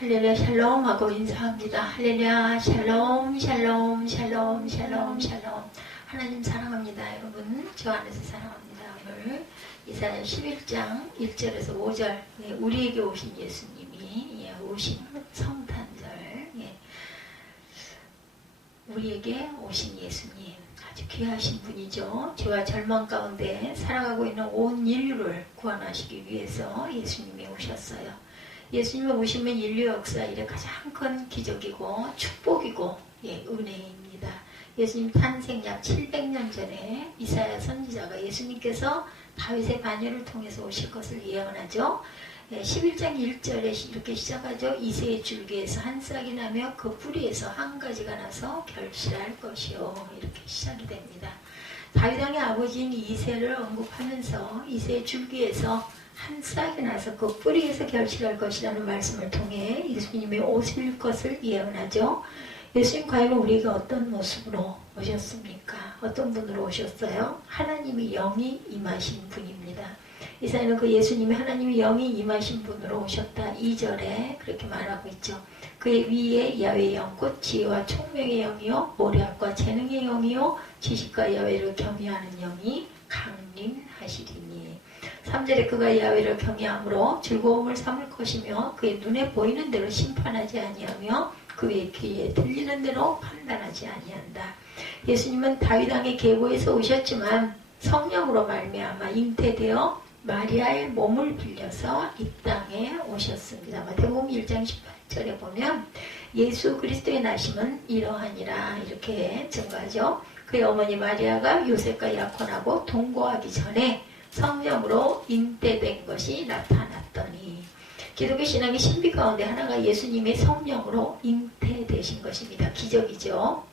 할렐루야 샬롬 하고 인사합니다. 할렐루야 샬롬 샬롬 샬롬 샬롬 샬롬. 하나님 사랑합니다. 여러분 저 안에서 사랑합니다. 오늘 이사야 11장 1절에서 5절 우리에게 오신 예수님이 오신 성탄절 우리에게 오신 예수님 아주 귀하신 분이죠. 죄와 절망 가운데 살아가고 있는 온 인류를 구원하시기 위해서 예수님이 오셨어요. 예수님이 오시면 인류 역사 일에 가장 큰 기적이고 축복이고 은혜입니다. 예수님 탄생 약 700년 전에 이사야 선지자가 예수님께서 다윗의 자녀를 통해서 오실 것을 예언하죠. 11장 1절에 이렇게 시작하죠. 이새의 줄기에서 한 싹이 나며 그 뿌리에서 한 가지가 나서 결실할 것이요. 이렇게 시작이 됩니다. 다윗 왕의 아버지인 이새를 언급하면서 이새의 줄기에서 한 싹이 나서 그 뿌리에서 결실할 것이라는 말씀을 통해 예수님이 오실 것을 예언하죠. 예수님 과연 우리에게 어떤 모습으로 오셨습니까? 어떤 분으로 오셨어요? 하나님이 영이 임하신 분입니다. 이사야는 그 예수님이 하나님이 영이 임하신 분으로 오셨다. 2절에 그렇게 말하고 있죠. 그의 위에 야훼의 영, 곧 지혜와 총명의 영이요 모략과 재능의 영이요 지식과 야훼를 경외하는 영이 강림하시리니. 3절에 그가 야훼를 경외함으로 즐거움을 삼을 것이며 그의 눈에 보이는 대로 심판하지 아니하며 그의 귀에 들리는 대로 판단하지 아니한다. 예수님은 다윗 왕의 계보에서 오셨지만 성령으로 말미암아 잉태되어 마리아의 몸을 빌려서 이 땅에 오셨습니다. 마태복음 1장 18절에 보면 예수 그리스도의 나심은 이러하니라 이렇게 증거하죠. 그의 어머니 마리아가 요셉과 약혼하고 동거하기 전에 성령으로 잉태된 것이 나타났더니. 기독교 신앙의 신비 가운데 하나가 예수님의 성령으로 잉태되신 것입니다. 기적이죠.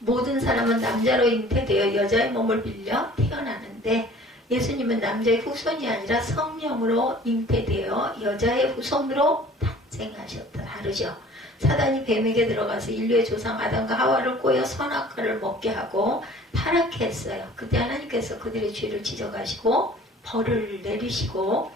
모든 사람은 남자로 잉태되어 여자의 몸을 빌려 태어나는데 예수님은 남자의 후손이 아니라 성령으로 잉태되어 여자의 후손으로 탄생하셨다. 다르죠. 사단이 뱀에게 들어가서 인류의 조상 아담과 하와를 꼬여 선악과를 먹게 하고 타락해 했어요. 그때 하나님께서 그들의 죄를 지적하시고 벌을 내리시고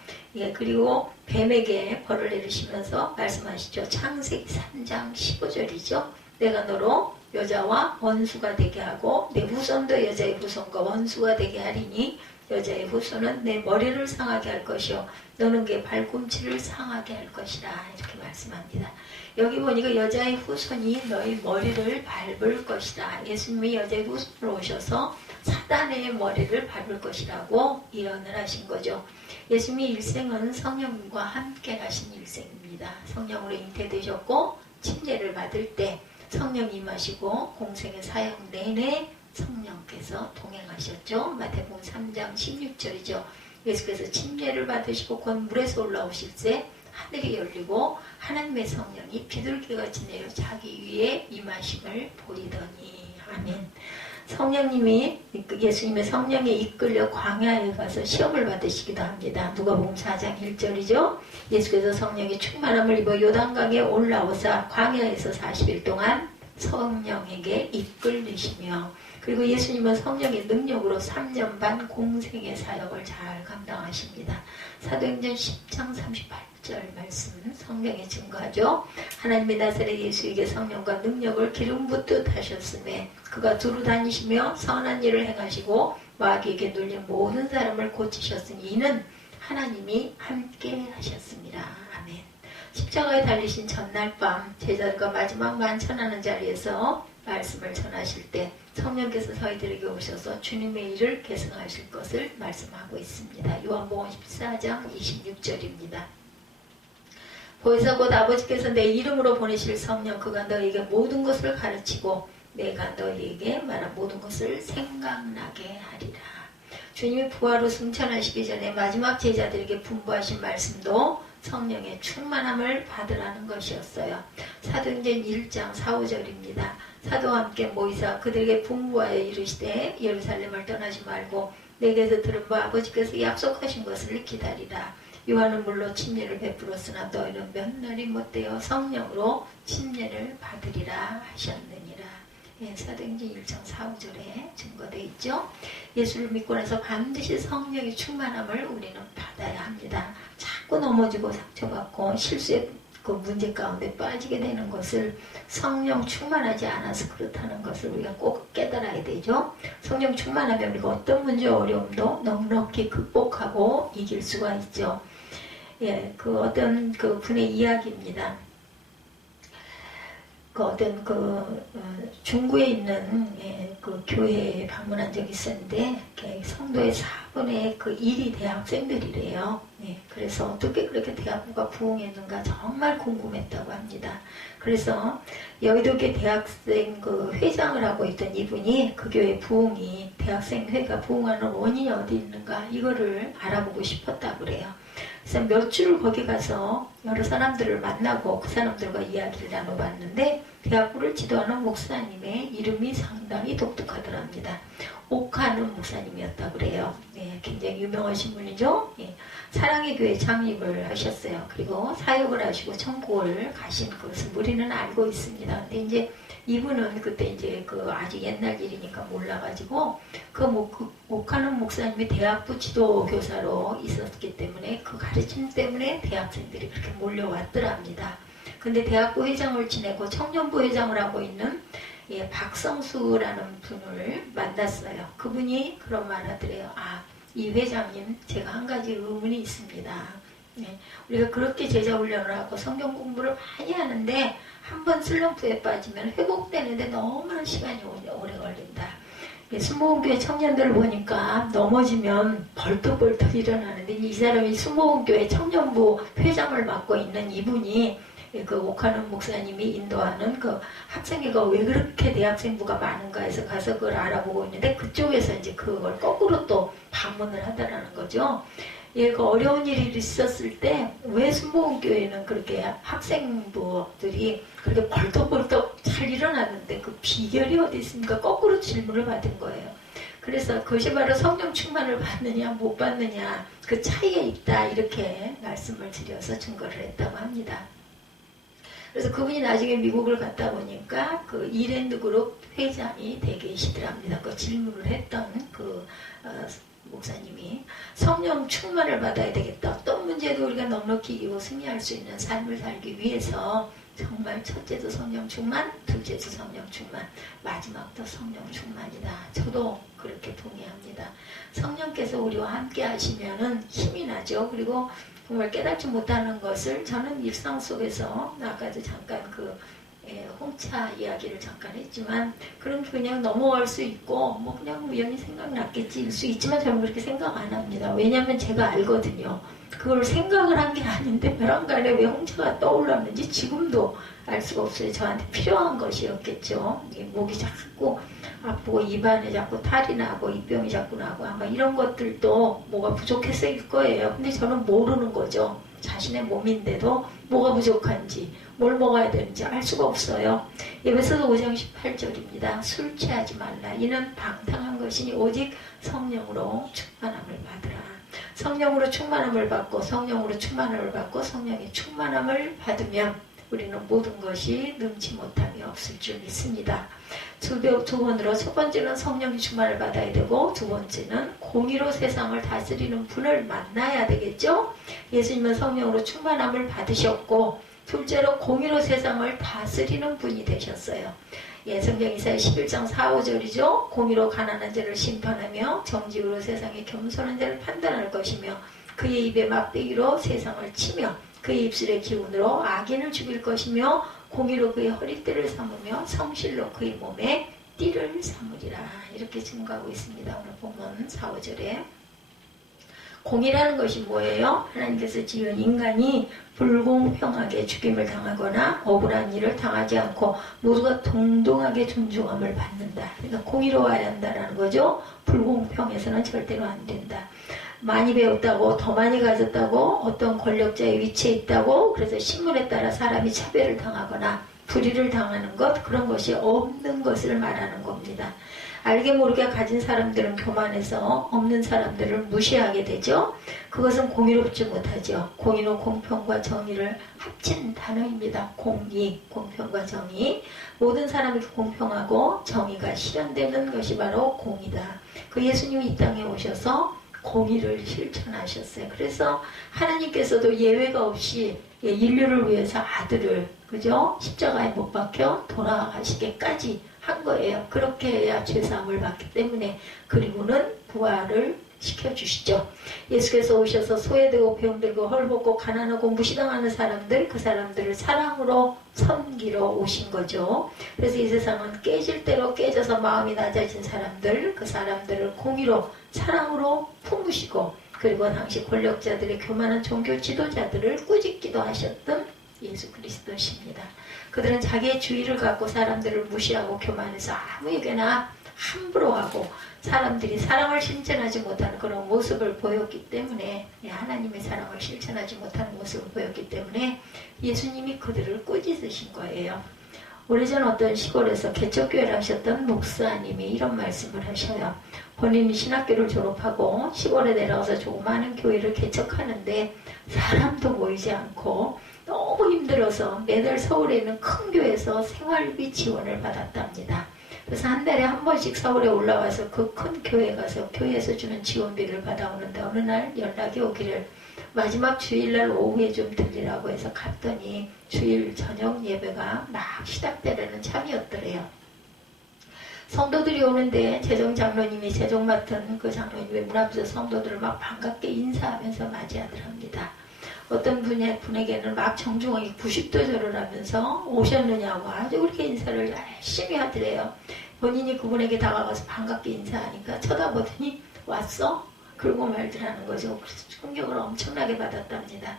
그리고 뱀에게 벌을 내리시면서 말씀하시죠. 창세기 3장 15절이죠. 내가 너로 여자와 원수가 되게 하고 내 후손도 여자의 후손과 원수가 되게 하리니 여자의 후손은 내 머리를 상하게 할 것이요 너는 그의 발꿈치를 상하게 할 것이라 이렇게 말씀합니다. 여기 보니까 여자의 후손이 너희 머리를 밟을 것이다. 예수님이 여자의 후손으로 오셔서 사단의 머리를 밟을 것이라고 예언을 하신 거죠. 예수님의 일생은 성령과 함께 하신 일생입니다. 성령으로 잉태되셨고 침례를 받을 때 성령이 임하시고 공생의 사역 내내 성령께서 동행하셨죠. 마태복음 3장 16절이죠. 예수께서 침례를 받으시고 곧 물에서 올라오실 때 하늘이 열리고 하나님의 성령이 비둘기같이 내려 자기 위에 임하심을 보이더니. 아멘. 성령님이 예수님의 성령에 이끌려 광야에 가서 시험을 받으시기도 합니다. 누가복음 4장 1절이죠. 예수께서 성령의 충만함을 입어 요단강에 올라오사 광야에서 40일 동안 성령에게 이끌리시며 그리고 예수님은 성령의 능력으로 3년 반 공생의 사역을 잘 감당하십니다. 사도행전 10장 38절 말씀 성령의 증거하죠. 하나님의 나사렛 예수에게 성령과 능력을 기름 붓듯 하셨음에 그가 두루 다니시며 선한 일을 행하시고 마귀에게 눌린 모든 사람을 고치셨으니 이는 하나님이 함께 하셨습니다. 아멘. 십자가에 달리신 전날 밤 제자들과 마지막 만찬하는 자리에서 말씀을 전하실 때 성령께서 저희들에게 오셔서 주님의 일을 계승하실 것을 말씀하고 있습니다. 요한복음 14장 26절입니다. 보혜사 곧 아버지께서 내 이름으로 보내실 성령 그가 너희에게 모든 것을 가르치고 내가 너희에게 말한 모든 것을 생각나게 하리라. 주님이 부활로 승천하시기 전에 마지막 제자들에게 분부하신 말씀도 성령의 충만함을 받으라는 것이었어요. 사도행전 1장 4, 5절입니다. 사도와 함께 모이사 그들에게 분부하여 이르시되 예루살렘을 떠나지 말고 내게서 들은 바 아버지께서 약속하신 것을 기다리라. 요한은 물론 침례를 베풀었으나 너희는 몇 날이 못되어 성령으로 침례를 받으리라 하셨느니라. 사도행전 1장 4, 5절에 증거되어 있죠. 예수를 믿고 나서 반드시 성령의 충만함을 우리는 받아야 합니다. 자꾸 넘어지고 상처받고 실수에 그 문제 가운데 빠지게 되는 것을 성령 충만하지 않아서 그렇다는 것을 우리가 꼭 깨달아야 되죠. 성령 충만하면 우리가 어떤 문제 어려움도 넉넉히 극복하고 이길 수가 있죠. 예, 그 어떤 그 분의 이야기입니다. 그 어떤 중구에 있는 그 교회에 방문한 적이 있었는데 성도의 4분의 1이 대학생들이래요. 그래서 어떻게 그렇게 대학부가 부흥했는가 정말 궁금했다고 합니다. 그래서 여의도교회 대학생 그 회장을 하고 있던 이분이 그 교회 부흥이 대학생회가 부흥하는 원인이 어디 있는가 이거를 알아보고 싶었다고 그래요. 그래서 몇 주를 거기 가서 여러 사람들을 만나고 그 사람들과 이야기를 나눠봤는데 대학부를 지도하는 목사님의 이름이 상당히 독특하더랍니다. 옥하는 목사님이었다고 그래요. 굉장히 유명하신 분이죠. 사랑의 교회 창립을 하셨어요. 그리고 사역을 하시고 천국을 가신 것을 우리는 알고 있습니다. 근데 이제 이분은 그때 이제 그 아주 옛날 일이니까 몰라가지고 옥하는 목사님이 대학부 지도 교사로 있었기 때문에 그 가르침 때문에 대학생들이 그렇게 몰려왔더랍니다. 근데 대학부 회장을 지내고 청년부 회장을 하고 있는 박성수라는 분을 만났어요. 그분이 그런 말 하더래요. 이 회장님, 제가 한 가지 의문이 있습니다. 우리가 그렇게 제자 훈련을 하고 성경 공부를 많이 하는데 한번 슬럼프에 빠지면 회복되는데 너무나 시간이 오래 걸린다. 수모원교회 청년들을 보니까 넘어지면 벌떡벌떡 일어나는데 이 사람이 수모원교회 청년부 회장을 맡고 있는 이분이 그 옥하는 목사님이 인도하는 그 학생회가 왜 그렇게 대학생부가 많은가 해서 가서 그걸 알아보고 있는데 그쪽에서 이제 그걸 거꾸로 또 방문을 하더라는 거죠. 그 어려운 일이 있었을 때 왜 순복음교회는 그렇게 학생부들이 그렇게 벌떡벌떡 잘 일어났는데 그 비결이 어디 있습니까? 거꾸로 질문을 받은 거예요. 그래서 그것이 바로 성령 충만을 받느냐 못 받느냐 그 차이에 있다 이렇게 말씀을 드려서 증거를 했다고 합니다. 그래서 그분이 나중에 미국을 갔다 보니까 그 이랜드 그룹 회장이 돼 계시더랍니다. 그 질문을 했던 그 목사님이 성령 충만을 받아야 되겠다. 어떤 문제도 우리가 넉넉히 이기고 승리할 수 있는 삶을 살기 위해서 정말 첫째도 성령 충만, 둘째도 성령 충만, 마지막도 성령 충만이다. 저도 그렇게 동의합니다. 성령께서 우리와 함께 하시면은 힘이 나죠. 그리고 정말 깨닫지 못하는 것을 저는 일상 속에서 아까도 잠깐 홍차 이야기를 잠깐 했지만 그런 그냥 넘어갈 수 있고 뭐 그냥 우연히 생각났겠지일 수 있지만 저는 그렇게 생각 안 합니다. 왜냐하면 제가 알거든요. 그걸 생각을 한 게 아닌데 벼랑간에 왜 홍차가 떠올랐는지 지금도 알 수가 없어요. 저한테 필요한 것이었겠죠. 목이 자꾸 아프고 입안에 자꾸 탈이 나고 입병이 자꾸 나고 아마 이런 것들도 뭐가 부족해서일 거예요. 근데 저는 모르는 거죠. 자신의 몸인데도 뭐가 부족한지 뭘 먹어야 되는지 알 수가 없어요. 에베소서 5장 18절입니다. 술 취하지 말라. 이는 방탕한 것이니 오직 성령으로 충만함을 받으라. 성령으로 충만함을 받고 성령으로 충만함을 받고 성령의 충만함을 받으면 우리는 모든 것이 능치 못함이 없을 줄 믿습니다. 두 번으로 첫 번째는 성령의 충만을 받아야 되고 두 번째는 공의로 세상을 다스리는 분을 만나야 되겠죠. 예수님은 성령으로 충만함을 받으셨고 둘째로 공의로 세상을 다스리는 분이 되셨어요. 성경 이사야 11장 4, 5절이죠. 공의로 가난한 자를 심판하며 정직으로 세상의 겸손한 자를 판단할 것이며 그의 입에 막대기로 세상을 치며 그의 입술의 기운으로 악인을 죽일 것이며 공의로 그의 허리띠를 삼으며 성실로 그의 몸에 띠를 삼으리라. 이렇게 증거하고 있습니다. 오늘 본문 4, 5절에 공의라는 것이 뭐예요? 하나님께서 지은 인간이 불공평하게 죽임을 당하거나 억울한 일을 당하지 않고 모두가 동등하게 존중함을 받는다. 그러니까 공의로워야 한다는 거죠. 불공평해서는 절대로 안 된다. 많이 배웠다고 더 많이 가졌다고 어떤 권력자의 위치에 있다고 그래서 신분에 따라 사람이 차별을 당하거나 불의를 당하는 것 그런 것이 없는 것을 말하는 겁니다. 알게 모르게 가진 사람들은 교만해서 없는 사람들을 무시하게 되죠. 그것은 공의롭지 못하죠. 공의는 공평과 정의를 합친 단어입니다. 공의, 공평과 정의. 모든 사람이 공평하고 정의가 실현되는 것이 바로 공의다. 그 예수님이 이 땅에 오셔서 공의를 실천하셨어요. 그래서 하나님께서도 예외가 없이 인류를 위해서 아들을 그죠? 십자가에 못 박혀 돌아가시게까지 한 거예요. 그렇게 해야 죄사함을 받기 때문에 그리고는 부활을 시켜주시죠. 예수께서 오셔서 소외되고 병들고 헐벗고 가난하고 무시당하는 사람들, 그 사람들을 사랑으로 섬기러 오신 거죠. 그래서 이 세상은 깨질 대로 깨져서 마음이 낮아진 사람들, 그 사람들을 공의로 사랑으로 품으시고, 그리고 당시 권력자들의 교만한 종교 지도자들을 꾸짖기도 하셨던 예수 그리스도십니다. 그들은 자기의 주의를 갖고 사람들을 무시하고 교만해서 아무에게나 함부로 하고 사람들이 사랑을 실천하지 못하는 그런 모습을 보였기 때문에, 하나님의 사랑을 실천하지 못하는 모습을 보였기 때문에 예수님이 그들을 꾸짖으신 거예요. 오래전 어떤 시골에서 개척교회를 하셨던 목사님이 이런 말씀을 하셔요. 본인이 신학교를 졸업하고 시골에 내려가서 조그마한 교회를 개척하는데 사람도 모이지 않고 너무 힘들어서 매달 서울에 있는 큰 교회에서 생활비 지원을 받았답니다. 그래서 한 달에 한 번씩 서울에 올라와서 그 큰 교회에 가서 교회에서 주는 지원비를 받아오는데 어느 날 연락이 오기를 마지막 주일날 오후에 좀 들리라고 해서 갔더니 주일 저녁 예배가 막 시작되려는 참이었더래요. 성도들이 오는데 재정 장로님이 재정 맡은 그 장로님의 문 앞에서 성도들을 막 반갑게 인사하면서 맞이하더랍니다. 어떤 분에게는 막 정중하게 90도 절을 하면서 오셨느냐고 아주 그렇게 인사를 열심히 하더래요. 본인이 그분에게 다가가서 반갑게 인사하니까 쳐다보더니 왔어? 그러고 말더라는 거죠. 그래서 충격을 엄청나게 받았답니다.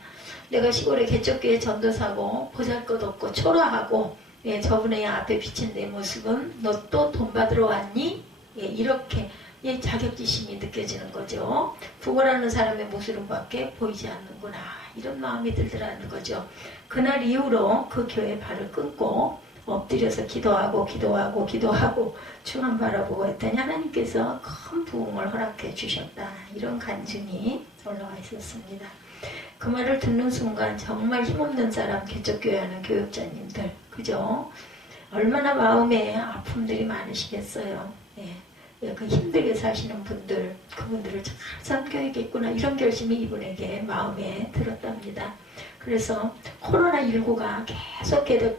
내가 시골의 개척교회 전도사고 보잘것없고 초라하고 저분의 앞에 비친 내 모습은 너 또 돈 받으러 왔니? 이렇게 자격지심이 느껴지는 거죠. 부고라는 사람의 모습밖에 보이지 않는구나. 이런 마음이 들더라는 거죠. 그날 이후로 그 교회 발을 끊고 엎드려서 기도하고 주만 바라보고 했더니 하나님께서 큰 부흥을 허락해 주셨다. 이런 간증이 올라와 있었습니다. 그 말을 듣는 순간 정말 힘없는 사람, 개척교회 하는 교육자님들, 그죠? 얼마나 마음에 아픔들이 많으시겠어요. 그 힘들게 사시는 분들, 그분들을 잘 섬겨야겠구나, 이런 결심이 이분에게 마음에 들었답니다. 그래서 코로나19가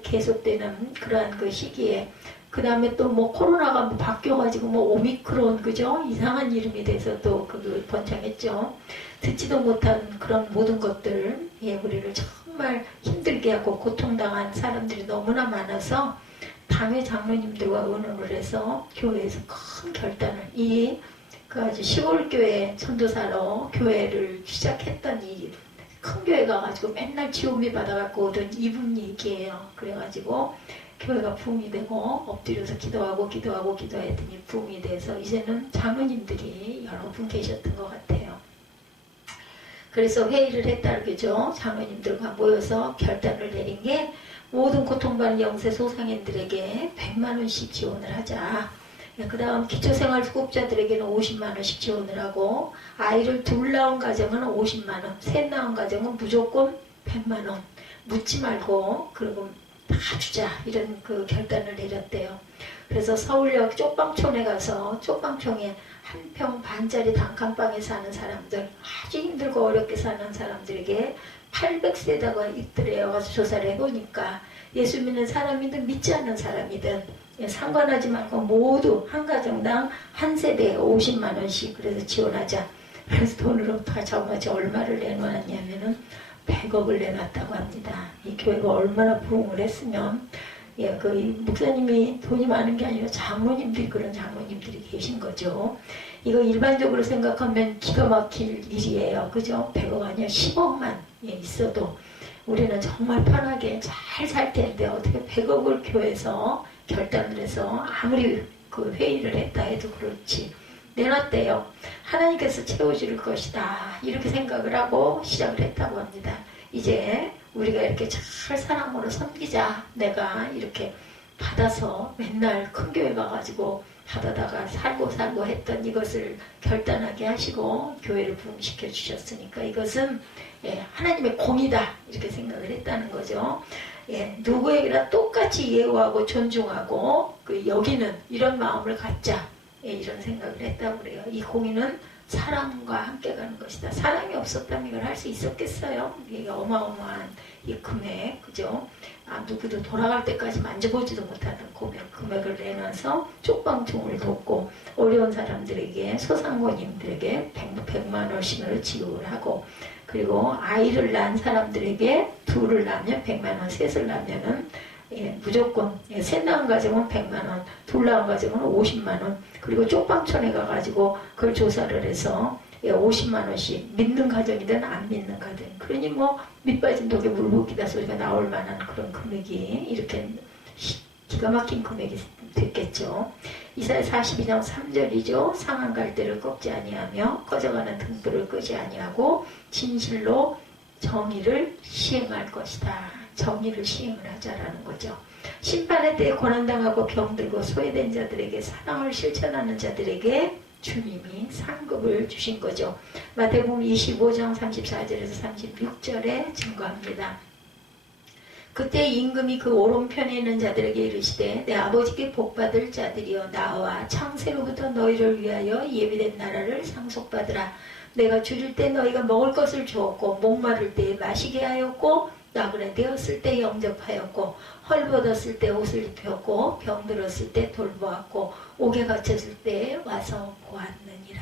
계속되는 그러한 그 시기에, 그 다음에 또 뭐 코로나가 뭐 바뀌어가지고 뭐 오미크론, 그죠? 이상한 이름이 돼서 또 그 번창했죠. 듣지도 못한 그런 모든 것들, 우리를 정말 힘들게 하고 고통당한 사람들이 너무나 많아서 당회 장로님들과 의논을 해서 교회에서 큰 결단을, 그 아주 시골교회 전도사로 교회를 시작했던 이 큰 교회 가가지고 맨날 지원비 받아갖고 오던 이분 얘기예요. 그래가지고 교회가 부흥이 되고 엎드려서 기도했더니 부흥이 돼서 이제는 장로님들이 여러 분 계셨던 것 같아요. 그래서 회의를 했다 그러죠. 장로님들과 모여서 결단을 내린 게 모든 고통받는 영세 소상인들에게 100만 원씩 지원을 하자. 그 다음 기초생활수급자들에게는 50만 원씩 지원을 하고, 아이를 둘 낳은 가정은 50만 원, 셋 낳은 가정은 무조건 100만 원, 묻지 말고 그리고 다 주자, 이런 그 결단을 내렸대요. 그래서 서울역 쪽방촌에 가서 쪽방촌에 한 평 반짜리 단칸방에 사는 사람들, 아주 힘들고 어렵게 사는 사람들에게 800세대가 있더래요. 가서 조사를 해보니까 예수 믿는 사람이든 믿지 않는 사람이든 상관하지 말고 모두 한 가정당 한 세대에 50만 원씩 그래서 지원하자. 그래서 돈을 어떻게 저마치 얼마를 내놓았냐면은 100억을 내놨다고 합니다. 이 교회가 얼마나 부흥을 했으면, 그 목사님이 돈이 많은 게 아니라 장로님들이, 그런 장로님들이 계신 거죠. 이거 일반적으로 생각하면 기가 막힐 일이에요. 그죠? 100억 아니야 10억만 있어도 우리는 정말 편하게 잘 살 텐데 어떻게 100억을 교회에서 결단을 해서 아무리 그 회의를 했다 해도 그렇지 내놨대요. 하나님께서 채워줄 것이다, 이렇게 생각을 하고 시작을 했다고 합니다. 이제 우리가 이렇게 잘 사랑으로 섬기자. 내가 이렇게 받아서 맨날 큰 교회 가가지고 받아다가 살고 했던 이것을 결단하게 하시고 교회를 부흥시켜 주셨으니까 이것은 하나님의 공이다, 이렇게 생각을 했다는 거죠. 누구에게나 똑같이 예우하고 존중하고 여기는 이런 마음을 갖자, 이런 생각을 했다고 그래요. 이 공의는 사랑과 함께 가는 것이다. 사랑이 없었다면 이걸 할 수 있었겠어요? 이게 어마어마한 이 금액, 그죠? 누구도 돌아갈 때까지 만져보지도 못하는 금액을 내놔서 쪽방촌을 돕고 어려운 사람들에게, 소상공인들에게 100만 원씩을 지급을 하고, 그리고 아이를 낳은 사람들에게 둘을 낳으면 100만 원, 셋을 낳으면은 무조건 셋 낳은 가정은 100만 원, 둘 낳은 가정은 50만 원, 그리고 쪽방촌에 가가지고 그걸 조사를 해서 50만 원씩, 믿는 가정이든 안 믿는 가정, 그러니 뭐 밑빠진 독에 물 붓기다 소리가 나올 만한 그런 금액이 이렇게 기가 막힌 금액이 됐겠죠. 이사야 42장 3절이죠. 상한 갈대를 꺾지 아니하며 꺼져가는 등불을 끄지 아니하고 진실로 정의를 시행할 것이다. 정의를 시행을 하자라는 거죠. 심판의 때에 고난당하고 병들고 소외된 자들에게, 사랑을 실천하는 자들에게 주님이 상급을 주신 거죠. 마태복음 25장 34절에서 36절에 증거합니다. 그때 임금이 그 오른편에 있는 자들에게 이르시되 내 아버지께 복받을 자들이여 나와 창세로부터 너희를 위하여 예비된 나라를 상속받으라. 내가 줄일 때 너희가 먹을 것을 주었고 목마를 때 마시게 하였고 나그네 되었을 때 영접하였고 헐벗었을 때 옷을 입혔고 병들었을 때 돌보았고 옥에 갇혔을 때 와서 보았느니라.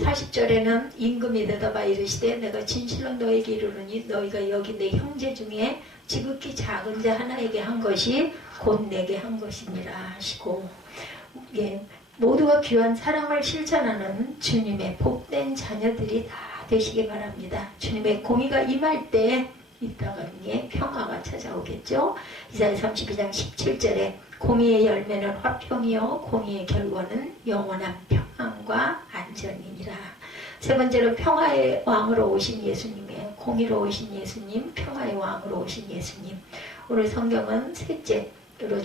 40절에는 임금이 대답하 이르시되 내가 진실로 너에게 이르노니 너희가 여기 내 형제 중에 지극히 작은 자 하나에게 한 것이 곧 내게 한 것이니라 하시고, 모두가 귀한 사랑을 실천하는 주님의 복된 자녀들이 다 되시기 바랍니다. 주님의 공의가 임할 때 이따가에 평화가 찾아오겠죠. 이사야 32장 17절에 공의의 열매는 화평이요 공의의 결과는 영원한 평안과 안전이니라. 세 번째로 평화의 왕으로 오신 예수님의, 공의로 오신 예수님, 평화의 왕으로 오신 예수님. 오늘 성경은 셋째로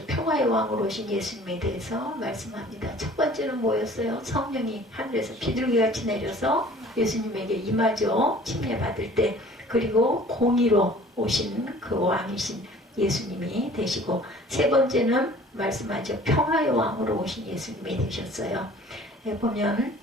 평화의 왕으로 오신 예수님에 대해서 말씀합니다. 첫 번째는 뭐였어요? 성령이 하늘에서 비둘기같이 내려서 예수님에게 임하죠. 침례받을 때. 그리고 공의로 오신 그 왕이신 예수님이 되시고, 세 번째는 말씀하죠. 평화의 왕으로 오신 예수님이 되셨어요. 보면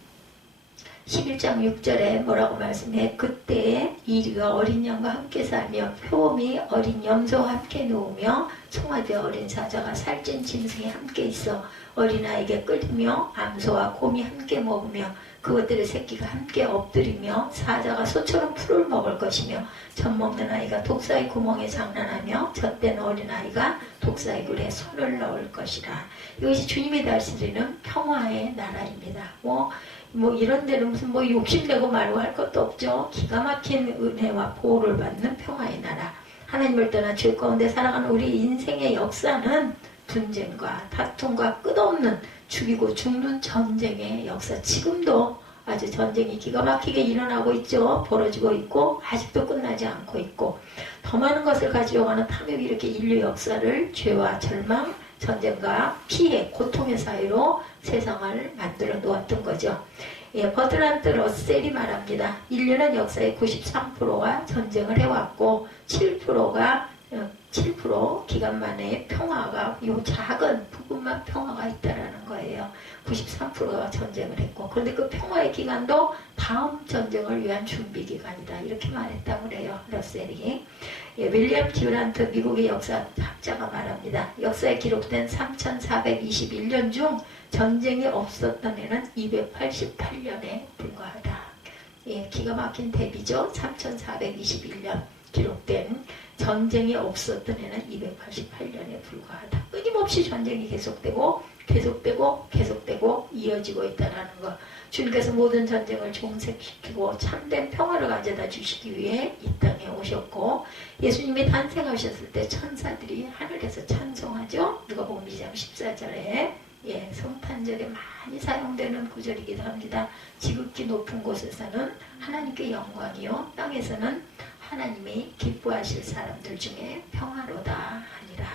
11장 6절에 뭐라고 말씀해? 그때 이리가 어린 양과 함께 살며 표범이 어린 염소와 함께 누우며 송아지 어린 사자가 살찐 짐승이 함께 있어 어린아이에게 끌리며 암소와 곰이 함께 먹으며 그것들의 새끼가 함께 엎드리며 사자가 소처럼 풀을 먹을 것이며 젖 먹는 아이가 독사의 구멍에 장난하며 젖된 어린아이가 독사의 굴에 손을 넣을 것이라. 이것이 주님이 다스리는 평화의 나라입니다. 뭐 이런 데는 무슨 뭐 욕심내고 말고 할 것도 없죠. 기가 막힌 은혜와 보호를 받는 평화의 나라. 하나님을 떠나 죄 가운데 살아가는 우리 인생의 역사는 분쟁과 다툼과 끝없는 죽이고 죽는 전쟁의 역사. 지금도 아주 전쟁이 기가 막히게 일어나고 있죠. 벌어지고 있고 아직도 끝나지 않고 있고, 더 많은 것을 가지려고 하는 탐욕이 이렇게 인류 역사를 죄와 절망, 전쟁과 피해, 고통의 사이로 세상을 만들어 놓았던 거죠. 버트란트 러셀이 말합니다. 인류는 역사의 93%가 전쟁을 해왔고 7% 기간 만에 평화가, 이 작은 부분만 평화가 있다라는 거예요. 93%가 전쟁을 했고, 그런데 그 평화의 기간도 다음 전쟁을 위한 준비 기간이다. 이렇게 말했다고 그래요. 러셀이. 윌리엄 듀란트 미국의 역사학자가 말합니다. 역사에 기록된 3421년 중 전쟁이 없었던 해는 288년에 불과하다. 기가 막힌 대비죠. 3421년 기록된 전쟁이 없었던 해는 288년에 불과하다. 끊임없이 전쟁이 계속되고 이어지고 있다는 것. 주님께서 모든 전쟁을 종색시키고 참된 평화를 가져다 주시기 위해 이 땅에 오셨고, 예수님이 탄생하셨을 때 천사들이 하늘에서 찬송하죠. 누가복음 2장 14절에 성탄절에 많이 사용되는 구절이기도 합니다. 지극히 높은 곳에서는 하나님께 영광이요 땅에서는 하나님이 기뻐하실 사람들 중에 평화로다 하니라.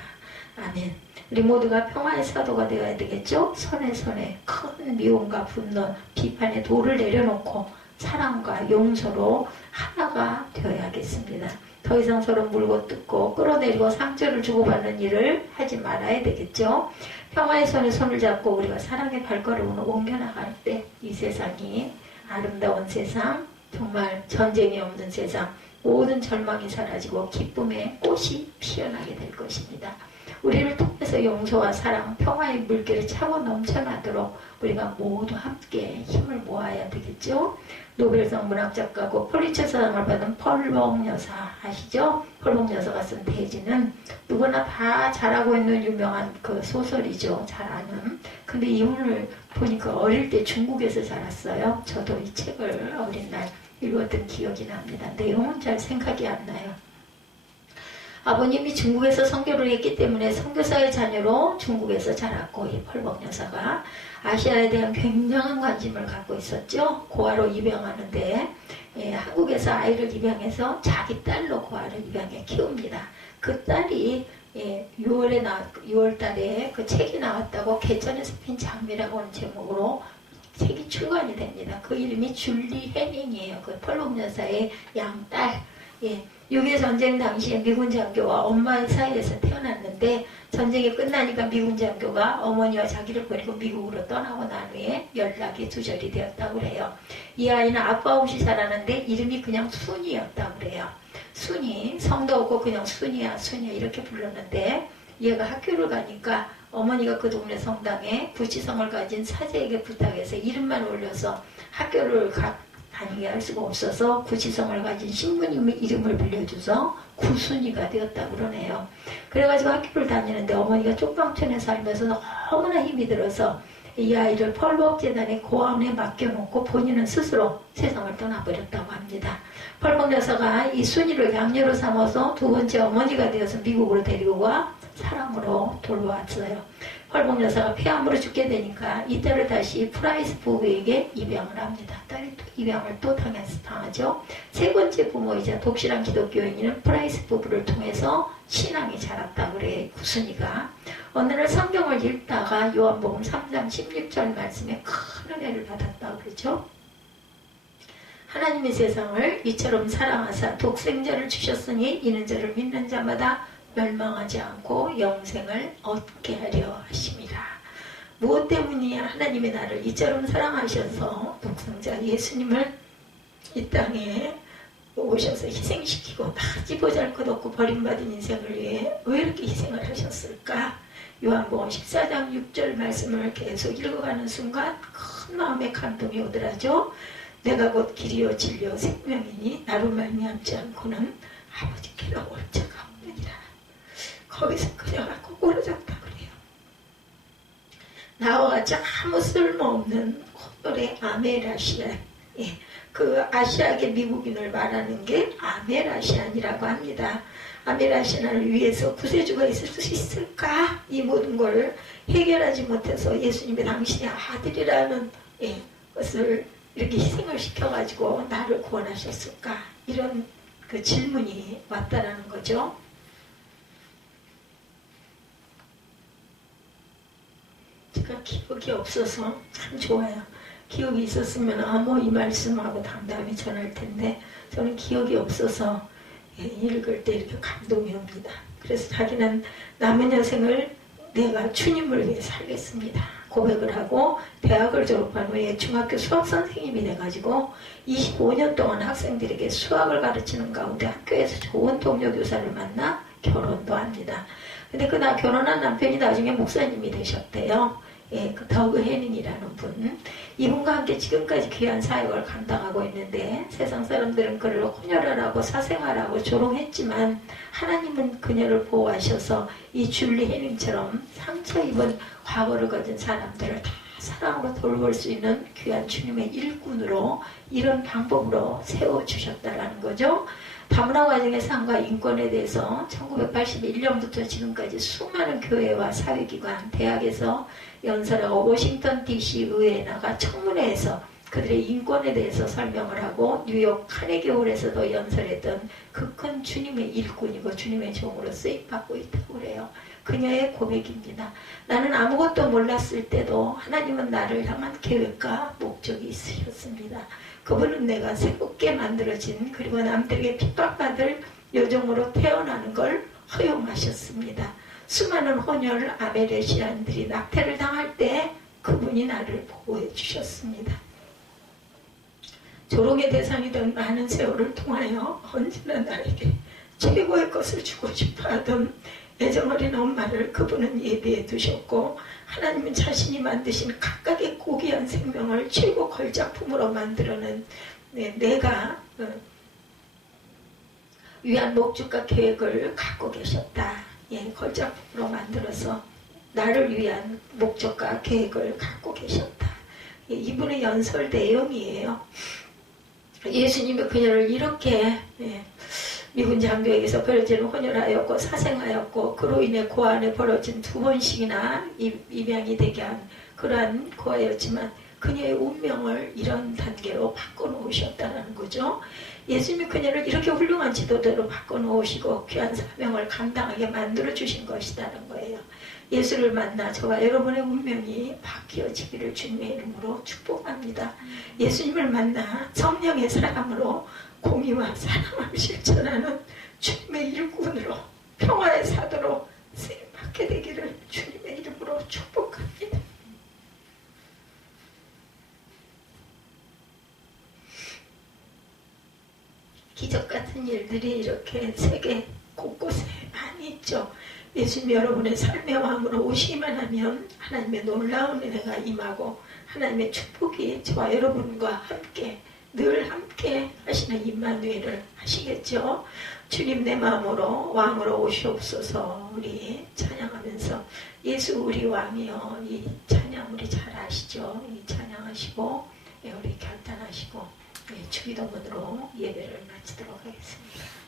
아멘. 우리 모두가 평화의 사도가 되어야 되겠죠? 손에 큰 미움과 분노, 비판의 돌을 내려놓고 사랑과 용서로 하나가 되어야겠습니다. 더 이상 서로 물고 뜯고 끌어내리고 상처를 주고받는 일을 하지 말아야 되겠죠? 평화의 손에 손을 잡고 우리가 사랑의 발걸음으로 옮겨나갈 때 이 세상이 아름다운 세상, 정말 전쟁이 없는 세상, 모든 절망이 사라지고 기쁨의 꽃이 피어나게 될 것입니다. 우리를 통해서 용서와 사랑, 평화의 물결이 차고 넘쳐나도록 우리가 모두 함께 힘을 모아야 되겠죠. 노벨상 문학작가고 폴리처상을 받은 펄벅 여사 아시죠? 펄벅 여사가 쓴 대지는 누구나 다 잘 알고 있는 유명한 그 소설이죠. 잘 아는. 근데 이분을 보니까 어릴 때 중국에서 자랐어요. 저도 이 책을 어린 날 읽었던 기억이 납니다. 내용은 잘 생각이 안 나요. 아버님이 중국에서 선교를 했기 때문에 선교사의 자녀로 중국에서 자랐고, 이 펄벅 여사가 아시아에 대한 굉장한 관심을 갖고 있었죠. 고아로 입양하는데 한국에서 아이를 입양해서 자기 딸로 고아를 입양해 키웁니다. 그 딸이 6월 달에 그 책이 나왔다고 개천에서 핀 장미라고 하는 제목으로 책이 출간이 됩니다. 그 이름이 줄리 해닝이에요. 그 펄벅 여사의 양딸. 6.25 전쟁 당시에 미군 장교와 엄마의 사이에서 태어났는데, 전쟁이 끝나니까 미군 장교가 어머니와 자기를 버리고 미국으로 떠나고 난 후에 연락이 두절이 되었다고 그래요. 이 아이는 아빠 없이 자라는데 이름이 그냥 순이였다고 그래요. 순이, 성도 없고 그냥 순이야 순이야 이렇게 불렀는데, 얘가 학교를 가니까 어머니가 그 동네 성당에 구치성을 가진 사제에게 부탁해서 이름만 올려서 학교를 다니게 할 수가 없어서 구치성을 가진 신부님의 이름을 빌려줘서 구순이가 되었다 그러네요. 그래가지고 학교를 다니는데 어머니가 쪽방촌에 살면서 너무나 힘이 들어서 이 아이를 펄벅 재단의 고아원에 맡겨놓고 본인은 스스로 세상을 떠나버렸다고 합니다. 펄벅 여사가 이 순이를 양녀로 삼아서 두 번째 어머니가 되어서 미국으로 데리고 가 사랑으로 돌보았어요. 펄벅 여사가 폐암으로 죽게 되니까 이 딸을 다시 프라이스 부부에게 입양을 합니다. 딸이 또 입양을 또 당하죠. 세 번째 부모이자 독실한 기독교인은 프라이스 부부를 통해서 신앙이 자랐다고 그래. 구순이가 어느 날 성경을 읽다가 요한복음 3장 16절 말씀에 큰 은혜를 받았다고 그러죠. 하나님의 세상을 이처럼 사랑하사 독생자를 주셨으니 이는 저를 믿는 자마다 멸망하지 않고 영생을 얻게 하려 하심이라. 무엇 때문이야? 하나님이 나를 이처럼 사랑하셔서 독생자 예수님을 이 땅에 오셔서 희생시키고 다 보잘것없고 버림받은 인생을 위해 왜 이렇게 희생을 하셨을까? 요한복음 14장 6절 말씀을 계속 읽어가는 순간 큰 마음의 감동이 오더라죠. 내가 곧 길이요 진리요 생명이니 나로 말미암지 않고는 아버지께로 올 자가 없느니라. 거기서 그녀가 꼬꾸라졌다 그래요. 나와 같이 아무 쓸모없는 호돌의 아메라시안, 그 아시아계 미국인을 말하는 게 아메라시안이라고 합니다. 아메라시안을 위해서 구세주가 있을 수 있을까? 이 모든 걸 해결하지 못해서 예수님이 당신의 아들이라는 것을 이렇게 희생을 시켜가지고 나를 구원하셨을까? 이런 그 질문이 왔다라는 거죠. 제가 기억이 없어서 참 좋아요. 기억이 있었으면 이 말씀하고 당당히 전할 텐데 저는 기억이 없어서 읽을 때 이렇게 감동이 옵니다. 그래서 자기는 남은 여생을 내가 주님을 위해 살겠습니다 고백을 하고 대학을 졸업한 후에 중학교 수학 선생님이 돼가지고 25년 동안 학생들에게 수학을 가르치는 가운데 학교에서 좋은 동료 교사를 만나 결혼도 합니다. 근데 그날 결혼한 남편이 나중에 목사님이 되셨대요. 그 더그 해닝이라는 분, 이분과 함께 지금까지 귀한 사역을 감당하고 있는데 세상 사람들은 그를 혼혈하라고 사생활하고 조롱했지만 하나님은 그녀를 보호하셔서 이 줄리 해닝처럼 상처 입은 과거를 가진 사람들을 다 사랑으로 돌볼 수 있는 귀한 주님의 일꾼으로 이런 방법으로 세워주셨다라는 거죠. 다문화 과정의 삶과 인권에 대해서 1981년부터 지금까지 수많은 교회와 사회기관, 대학에서 연설하고 워싱턴 DC 의회에 나가 청문회에서 그들의 인권에 대해서 설명을 하고 뉴욕 카네기홀에서도 연설했던 그 큰 주님의 일꾼이고 주님의 종으로 쓰임받고 있다고 그래요. 그녀의 고백입니다. 나는 아무것도 몰랐을 때도 하나님은 나를 향한 계획과 목적이 있으셨습니다. 그분은 내가 새롭게 만들어진 그리고 남들에게 핍박받을 여종으로 태어나는 걸 허용하셨습니다. 수많은 혼혈 아메리시안들이 낙태를 당할 때 그분이 나를 보호해 주셨습니다. 조롱의 대상이 된 많은 세월을 통하여 언제나 나에게 최고의 것을 주고 싶어하던 애정어린 엄마를 그분은 예비해 두셨고, 하나님은 자신이 만드신 각각의 고귀한 생명을 최고 걸작품으로 만들어낸 내가 위한 목적과 계획을 갖고 계셨다. 걸작품으로 만들어서 나를 위한 목적과 계획을 갖고 계셨다. 이분의 연설 내용이에요. 예수님이 그녀를 이렇게 미군 장교에게서 벌어지는 혼혈하였고 사생하였고, 그로 인해 고안에 벌어진 2번씩이나 입양이 되게 한 그러한 고아였지만 그녀의 운명을 이런 단계로 바꿔놓으셨다는 거죠. 예수님이 그녀를 이렇게 훌륭한 지도자로 바꿔놓으시고 귀한 사명을 감당하게 만들어주신 것이라는 거예요. 예수를 만나 저와 여러분의 운명이 바뀌어지기를 주님의 이름으로 축복합니다. 예수님을 만나 성령의 사랑으로 공의와 사랑을 실천하는 주님의 일꾼으로 평화의 사도로 쓰임받게 되기를 주님의 이름으로 축복합니다. 기적 같은 일들이 이렇게 세계 곳곳에 많이 있죠. 예수님 여러분의 삶의 왕으로 오시기만 하면 하나님의 놀라운 은혜가 임하고 하나님의 축복이 저와 여러분과 함께 늘 함께 하시는 임마누엘을 하시겠죠. 주님 내 마음으로 왕으로 오시옵소서. 우리 찬양하면서 예수 우리 왕이여, 이 찬양 우리 잘 아시죠? 이 찬양하시고 우리 결단하시고 주기도문으로 예배를 마치도록 하겠습니다.